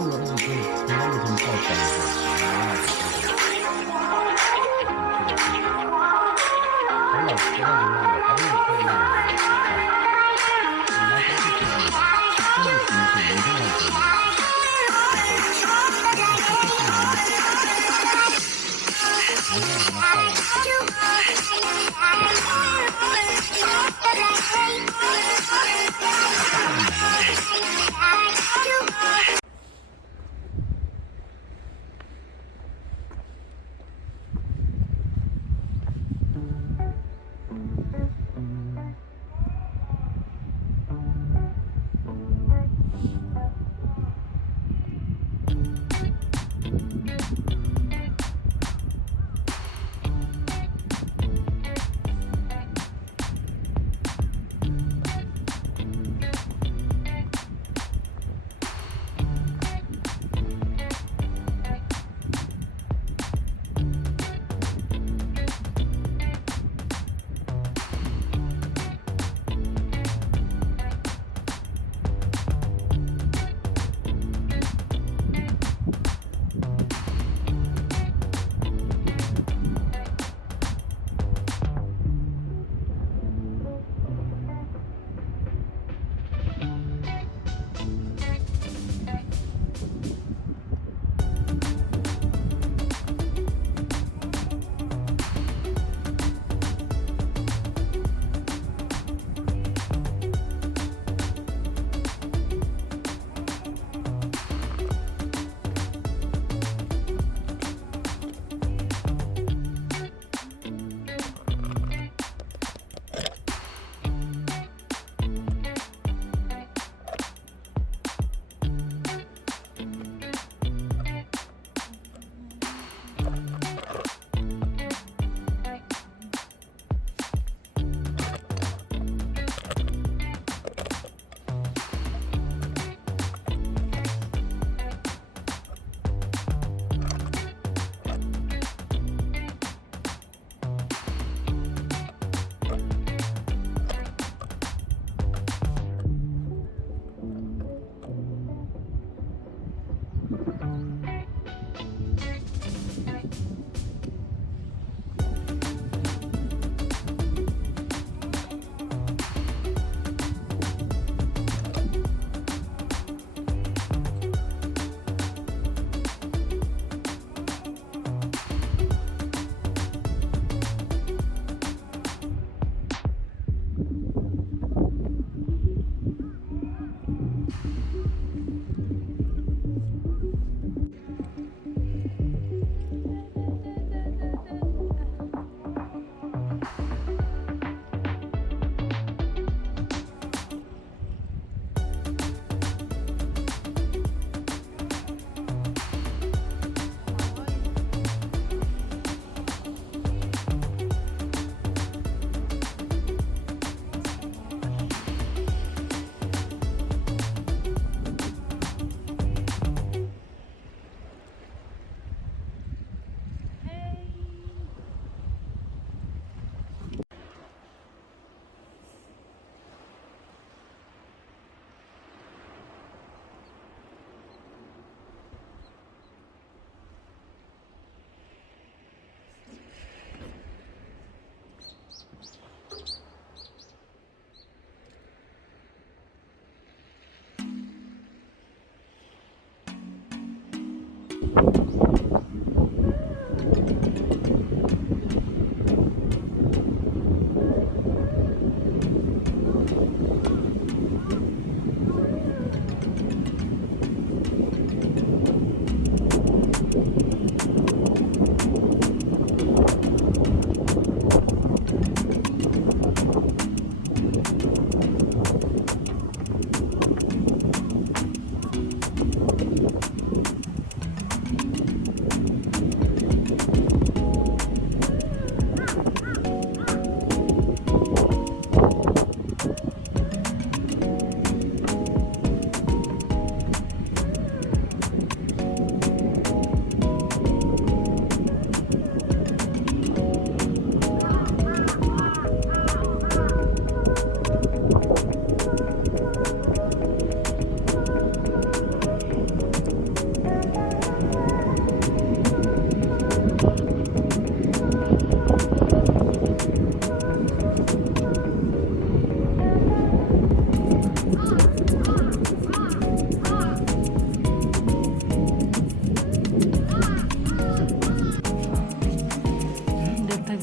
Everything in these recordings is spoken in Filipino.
대나무 그 대나무 좀 따왔다는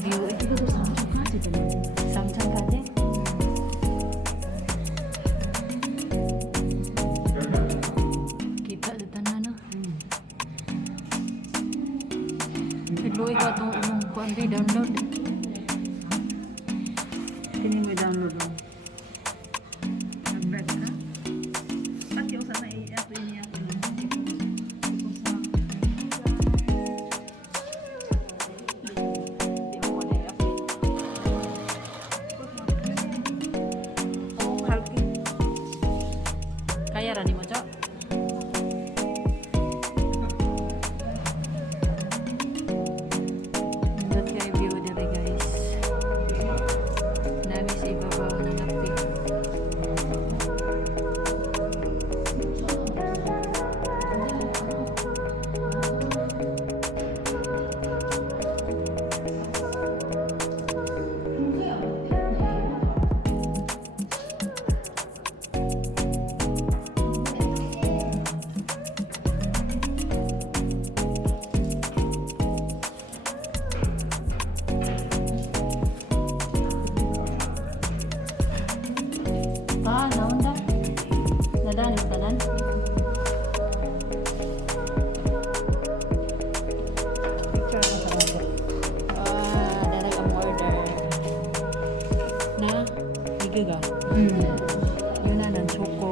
view. 이것도 3초까지 되네. 3층까지? Kita dito na, no? Luwi ko itong umong kuwan ba, download. Kini mo download mo. Nag-break ka? Pati yung sana i-app ini ang Kaya ra ni mo, Chok? Nindot kayo view dito, guys. Nami sa ibabaw ng api. Naon da? Nadaan yung tanan? picture mo sa order. Dala kang order. Na? Iga ka? Yun na, ng choco.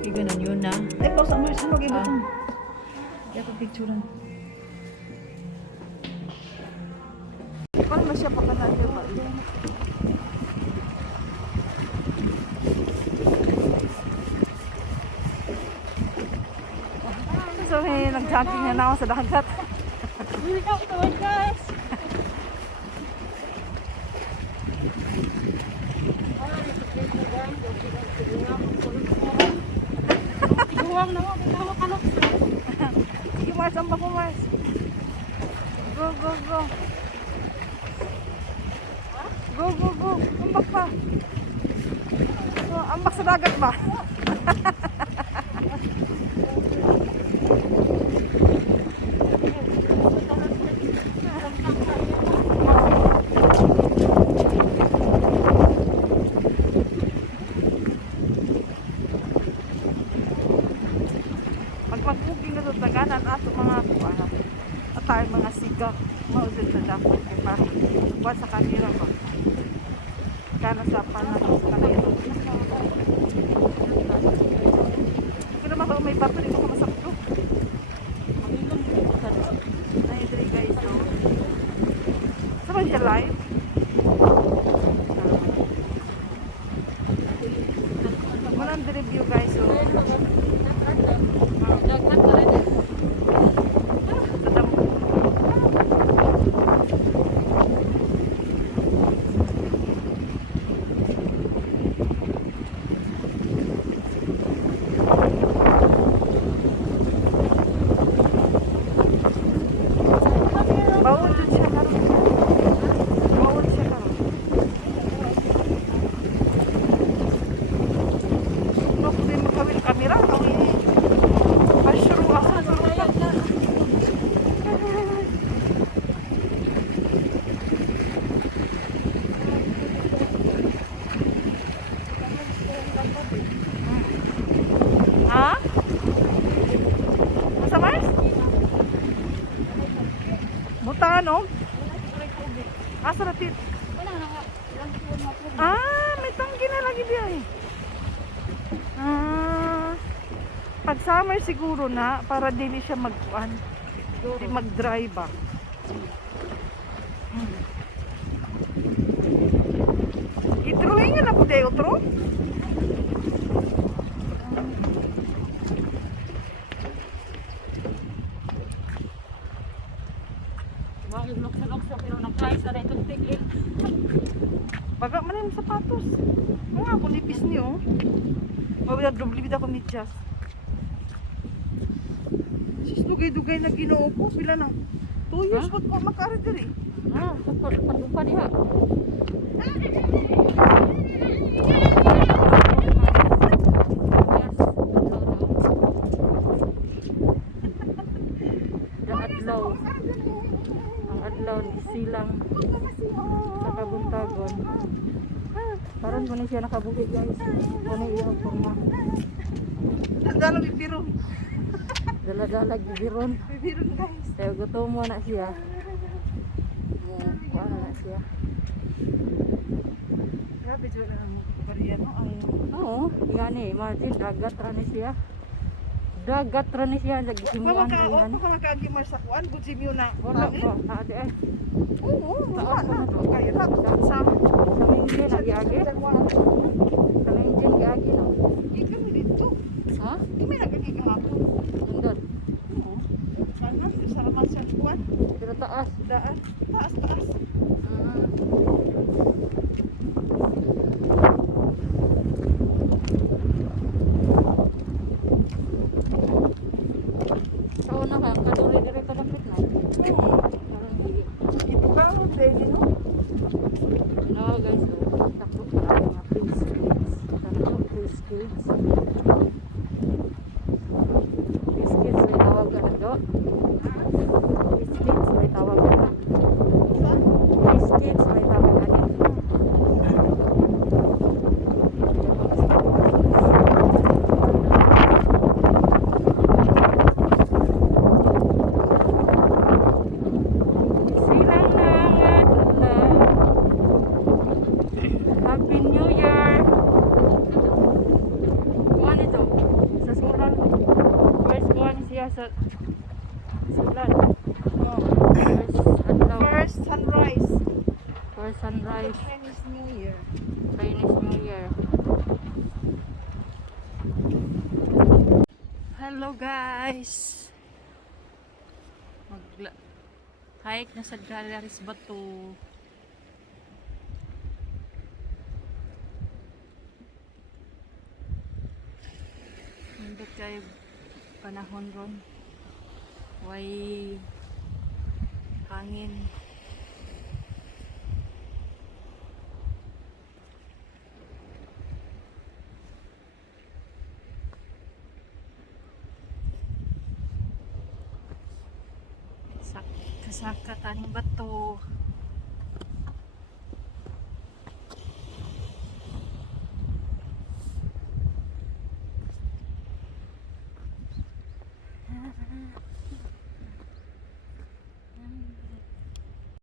Iga na yun na. Ay, pause mo. Saan mag-iba Ah. ito? Kaya ko picturean. Paano na siya pagkanahin ba? So, may nag-jogging na ako sa dagat. Welcome to it, guys! Tiguang na mo, bitaw ka nok. Sige, Mars. Ambak mo, Mars. Go, go, go. Go, go, go. Ambak pa. So, ambak sa dagat ba? Pag mag-booking na ito, taganan ato mga kuana. At tayo mga siga. Mausap sa dapat kay para. Buat sa kanira ba? Kana sa panahon sa kanira. Kung naman kung may bato dito ka masakto. Naidri guys. So. Saan siya live? Walang review guys. So. Bawal dun siya karon. Bawal siya karon. No, kung di magkawil kamera, pasyuro ako. Ha? Masa Mars? Butangan oh. Asa rapid? May tanggi na lagi diya eh. Pag summer siguro na para dili siya magkuan. Di mag-dry ba? Itruhingan na po day utro? Bakit luksa-luksa pero nag-price na rin itong tigil. Baga man yung sapatos. Mga ako nipis niyo. Mawala dubli ako medyas. Sis dugay-dugay na ginoo ko. Pila na? 2 years ko makara diri. Padupa diha. Ang adlaw ni silang Sa kabuntagon. Karon mo siya nakabuhi guys. Kuno iyang forma. Dala bibiro. Dala-dala gibiron. Bibiro guys. Kaya gutom mo na siya. Kuano na siya. Grabe jud ang Koreano ang Oo, gani, imagine dagat ra ni siya. Dagat ra ni siya naghimuan Mama ka, ra yan. o ka nakagimar sa kuan, good simyo na. Wala pa, ate ay. Oo, wala Saan na. pa na? Kaya na sa Sa mingin nagiagi. Sa mingin giagi no. ikan dito. Ha? Di may nagagigahapon. Nandun. Oo. Ano, sa raman sa kuan. Pero taas. Daan. Taas, taas. Sa una ka, kaduri-diri ka dapit na. Parang higi. Ito ka, daily no? No guys, oh, takbo para mga fish kids. Talaga fish kids. Fish kids may tawag ka na do. Fish kids may tawag ka na. Fish kids may tawag ka na. Silang nangadla. Happy New Year! Kuha nito. Sa sulan. First kuha ni siya sa sulan. First adlaw. First sunrise. First sunrise. Chinese New Year. Chinese New Year. Hello guys. Hike na sa Galleries Bato. Nandot kayo panahon ron. Way hangin. Kasaka taning bato.